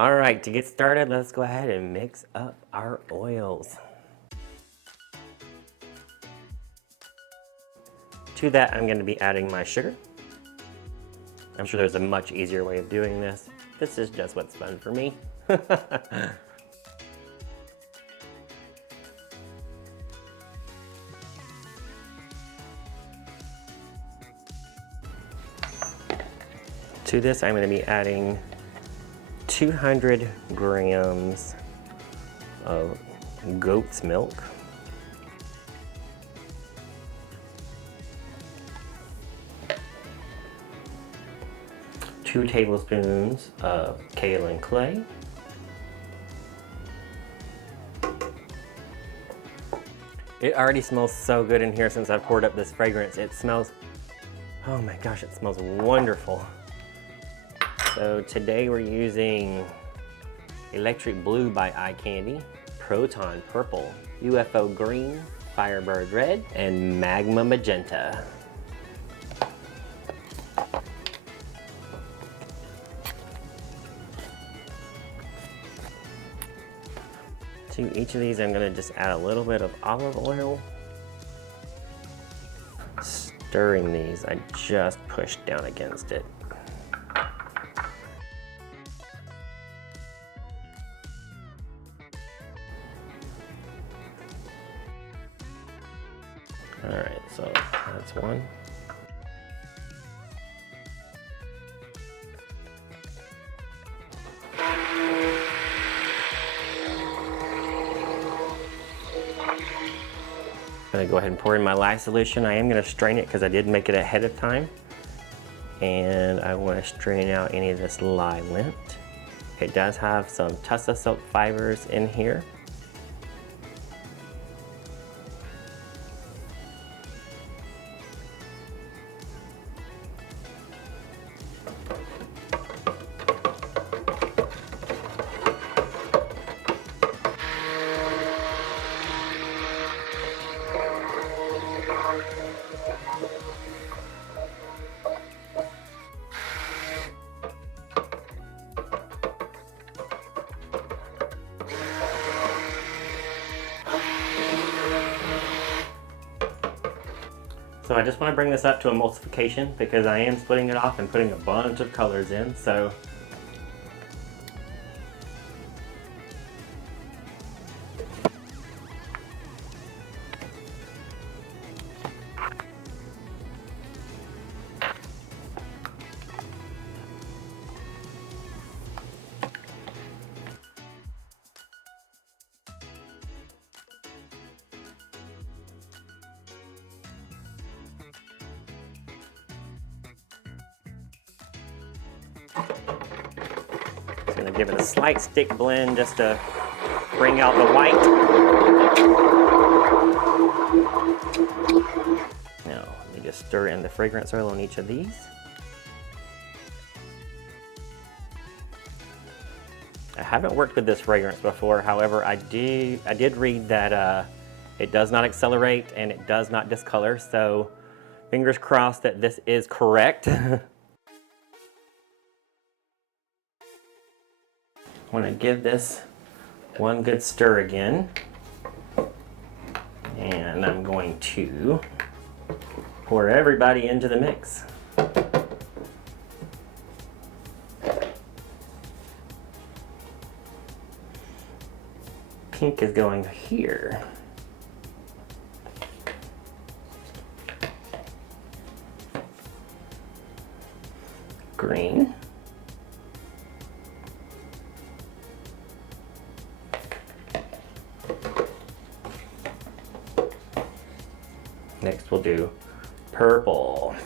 All right, to get started, let's go ahead and mix up our oils. To that, I'm going to be adding my sugar. I'm sure there's a much easier way of doing this. This is just what's fun for me. To this, I'm going to be adding 200 grams of goat's milk. Two tablespoons of kaolin clay. It already smells so good in here since I've poured up this fragrance. It smells, oh my gosh, it smells wonderful. So today we're using Electric Blue by Eye Candy, Proton Purple, UFO Green, Firebird Red, and Magma Magenta. To each of these, I'm going to just add a little bit of olive oil. Stirring these, I just pushed down against it. All right, so that's one. I'm gonna go ahead and pour in my lye solution. I am gonna strain it because I did make it ahead of time. And I wanna strain out any of this lye lint. It does have some tussa soap fibers in here. So I just want to bring this up to emulsification because I am splitting it off and putting a bunch of colors in. So gonna give it a slight stick blend just to bring out the white. Now, let me just stir in the fragrance oil on each of these. I haven't worked with this fragrance before, however, I did read that it does not accelerate and it does not discolor, so fingers crossed that this is correct. I want to give this one good stir again, and I'm going to pour everybody into the mix. Pink is going here. Green. Next we'll do purple.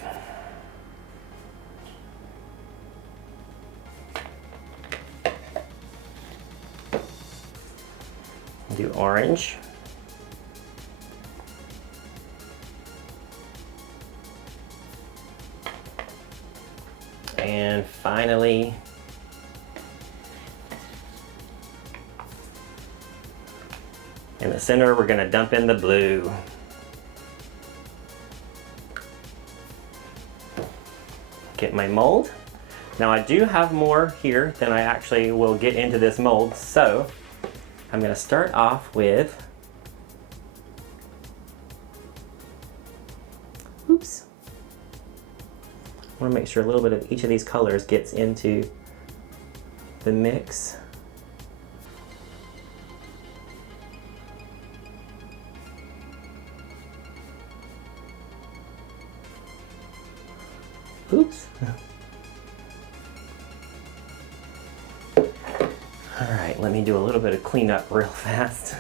Do orange. And finally, in the center, we're gonna dump in the blue. Get my mold. Now I do have more here than I actually will get into this mold, so I'm gonna start off with, oops. I wanna make sure a little bit of each of these colors gets into the mix. Oops. All right, let me do a little bit of cleanup real fast.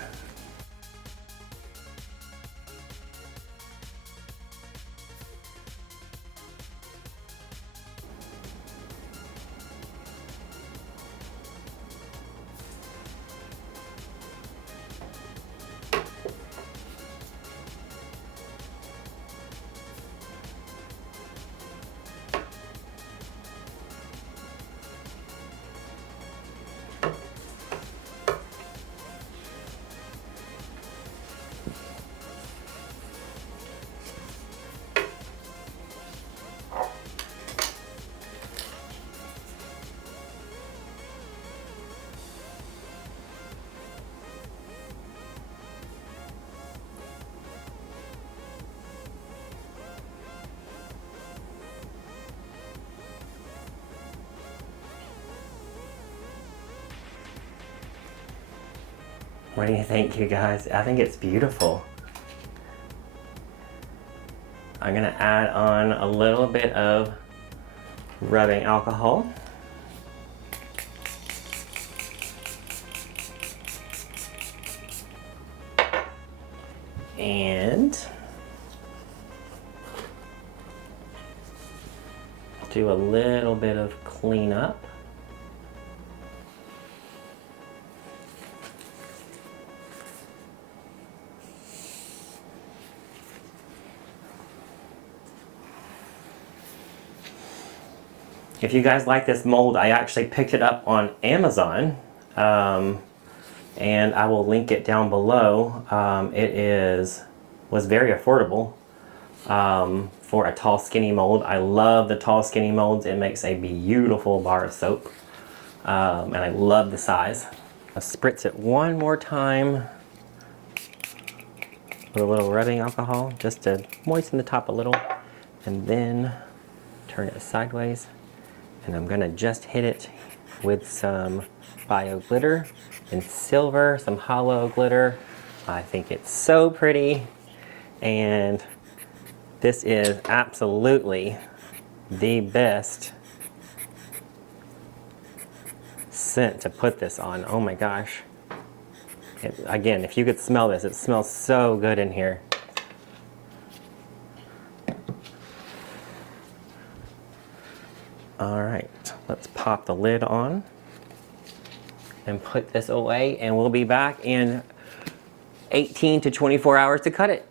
What do you think, you guys? I think it's beautiful. I'm gonna add on a little bit of rubbing alcohol. And do a little bit of cleanup. If you guys like this mold, I actually picked it up on Amazon, and I will link it down below. It was very affordable for a tall skinny mold. I love the tall skinny molds. It makes a beautiful bar of soap, and I love the size. I'll spritz it one more time with a little rubbing alcohol just to moisten the top a little, and then turn it sideways. And I'm gonna just hit it with some bio glitter in silver, some hollow glitter. I think it's so pretty. And this is absolutely the best scent to put this on. Oh my gosh. Again, if you could smell this, it smells so good in here. All right, let's pop the lid on and put this away, and we'll be back in 18 to 24 hours to cut it.